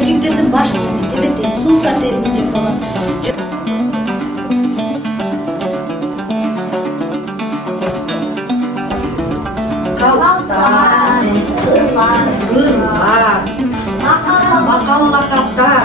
Erkeklerin baş evet son saatleri izliyor falan. Kalklar, ırlar, makal lakaplar.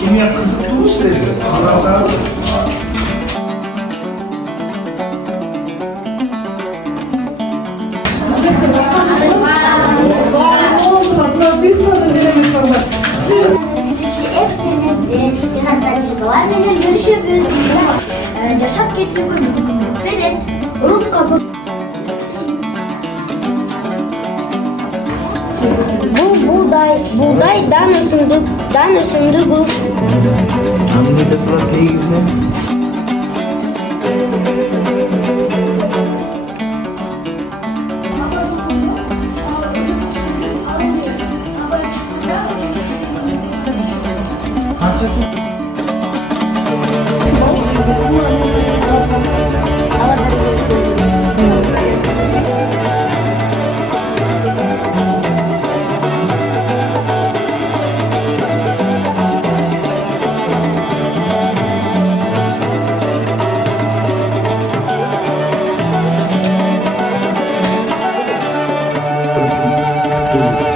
Kimya kızıtılmış dedi. Allah sağ olsun. Benim görüşürüz. Yaşap getiriyor. Evet. Ruh kapı. Bu buğday dan üstünde bu.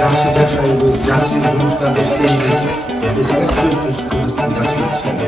Жақсы жашайбыз, жақсы жұмыстарды істейміз. Десеңіз сөзсіз Кыргызстан жақсы жашайды.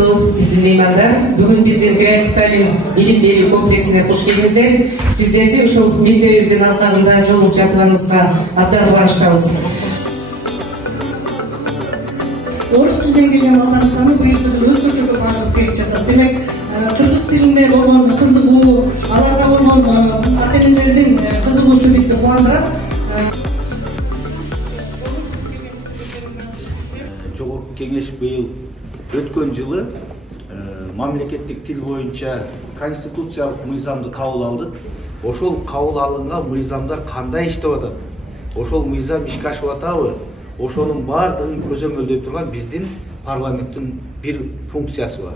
сыйматтуу биздин меймандар, бүгүн биздин креатив талим илим берүү комплексине кош келиңиздер. Сиздерди ушул мектебибиздин алкагында жолугуп жатканыбызга абдан кубанычтабыз. Орыс тілден келген балдардың саны бұл біздің өзгөчөгө барып кетип жатат. Демек, кыргыз тилине болгон кызыгуу, аларга болгон ата-энелердин кызыгуусу бизди кубандырат. Жогорку кеңеш быйыл өткөн жылы мамлекеттик тил боюнча конституциялык мыйзамды кабыл алды. Ошол кабыл алынган мыйзамдар кандай иштеп атат? Ошол мыйзам ишке ашып атабы? Ошонун баардыгын көзөмөлдөй турган биздин парламенттин бир функциясы бар.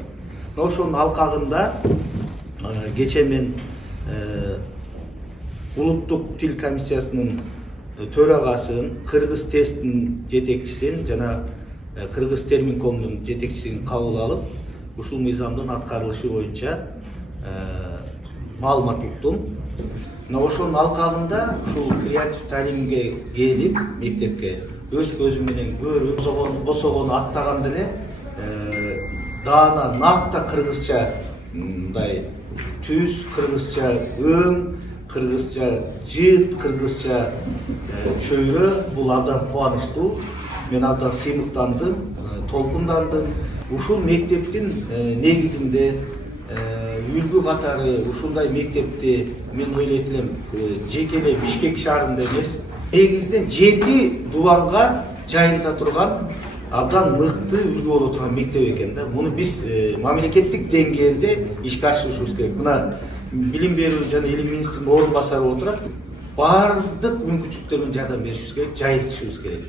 Ошонун алкагында кече мен улуттук тил комиссиясынын төрагасын, кыргыз тесттин жетекчисин жана кыргыз терминкомдун жетекчисин кабыл алып, ушул мыйзамдын аткарылышы боюнча маалымат уктум. Ошонун алкагында ушул креатив талимге келип мектепке өз көзүм менен көрүп, босогон аттаганда эле даана накта кыргызча мындай түз, кыргызча өң, кыргызча жыт, кыргызча чөйрө, бул абдан кубанычтуу. Мен абдан сыймыктандым, толкундандым. Ушул мектептин негизинде үлгү катары ушундай мектепти мен ойлойт элем жеке эле Бишкек шаарында эмес, негизинен 7 дубанга жайылта турган абдан мыкты үлгү боло турган мектеп экен да. Муну биз мамлекеттик деңгээлде ишке ашырышыбыз керек. Мына билим берүү жана илим министринин орун басары болуп турат. Бардык мүмкүнчүлүктөр менен жардам беришибиз керек, жайылтышыбыз керек.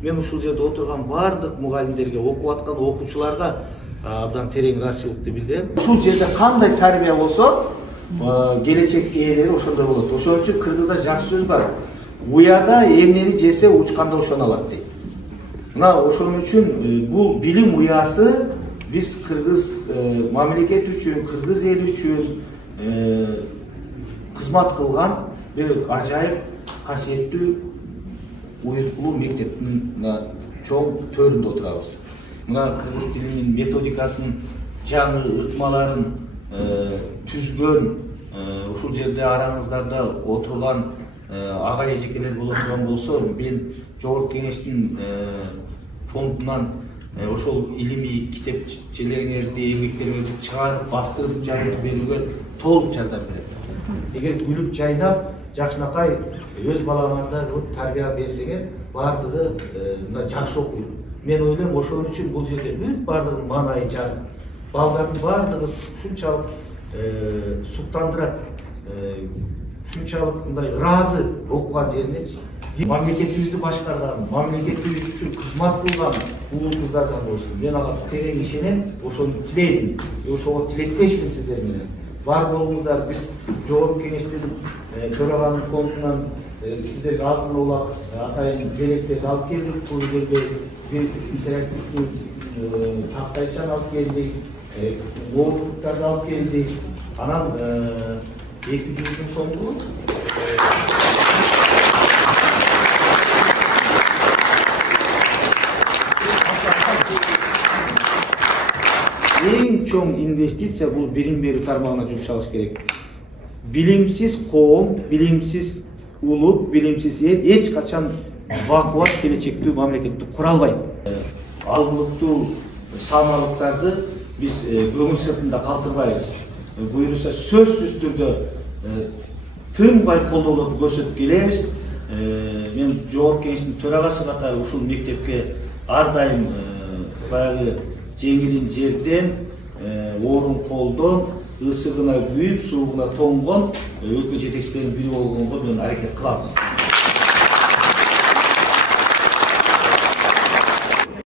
Мен ушул жерде отурган бардык мугалимдерге, окуп аткан окуучуларга абдан терең ыраазычылыкты билдирем. Ушул жерде кандай тарбия болсо, келечек ээлери ошондой болот. Ошон үчүн кыргызда жакшы сөз бар. Уяда эмнени жесе учканда ошону алат дейт. Мына ошон үчүн бул билим уясы биз кыргыз мамлекет үчүн, кыргыз эли үчүн кызмат кылган бир ажайып касиеттүү уюткулуу мектептин чоң төрүндө отурабыз. Мына кыргыз тилинин методикасынын жаңы ыкмаларын түзгөн, ушул жерде араңыздарда отурган ага эжекелер боло турган болсо, мен жогорку кеңештин фондунан ошол илимий китепчелериңерди, эмгектериңерди чыгарып, бастырып, жайып берүүгө толук жардам берет. Эгер күлүп жайнап, жакшынакай өз балаңарда кылып тарбия берсеңер, бардыгы жакшы окуйт. Мен ойлойм, ошон үчүн бул жерде бүт бардыгын маанайы жагып, балдардын бардыгы ушунчалык суктандырат, ушунчалык мындай ыраазы окуган жеринечи. Мамлекетибизди башкарган, мамлекетибиз үчүн кызмат кылган улуу кыздардан болсун. Мен ага терең ишенем, ошону тилейм, ошого тилектешмин сиздер менен. Бар болуңуздар, биз жогорку кеңештин төраганын фондунан сиздерге азын олак атайын желектерди алып келдик, бул жерде бир интерактивдүү тактайчаны алып келдик, ноутбуктарды алып келдик. Анан 200 миң сомду эң чоң инвестиция бул билим берүү тармагына жумшалыш керек. Билимсиз коом, билимсиз улут, билимсиз эл эч качан бакубат келечектүү мамлекетти кура албайт. Алгылыктуу саамалыктарды биз көңүл сыртында калтырбайбыз. Буюрса сөзсүз түрдө тынбай колдоолорду көрсөтүп келебиз. Мен жогорку кеңештин төрагасы катары ушул мектепке ар дайым баягы жеңилин жерден, орун колдон, ысыгына күйүп, суугуна тоңгон өлкө жетекчилеринин бири болгонго мен аракет кылам.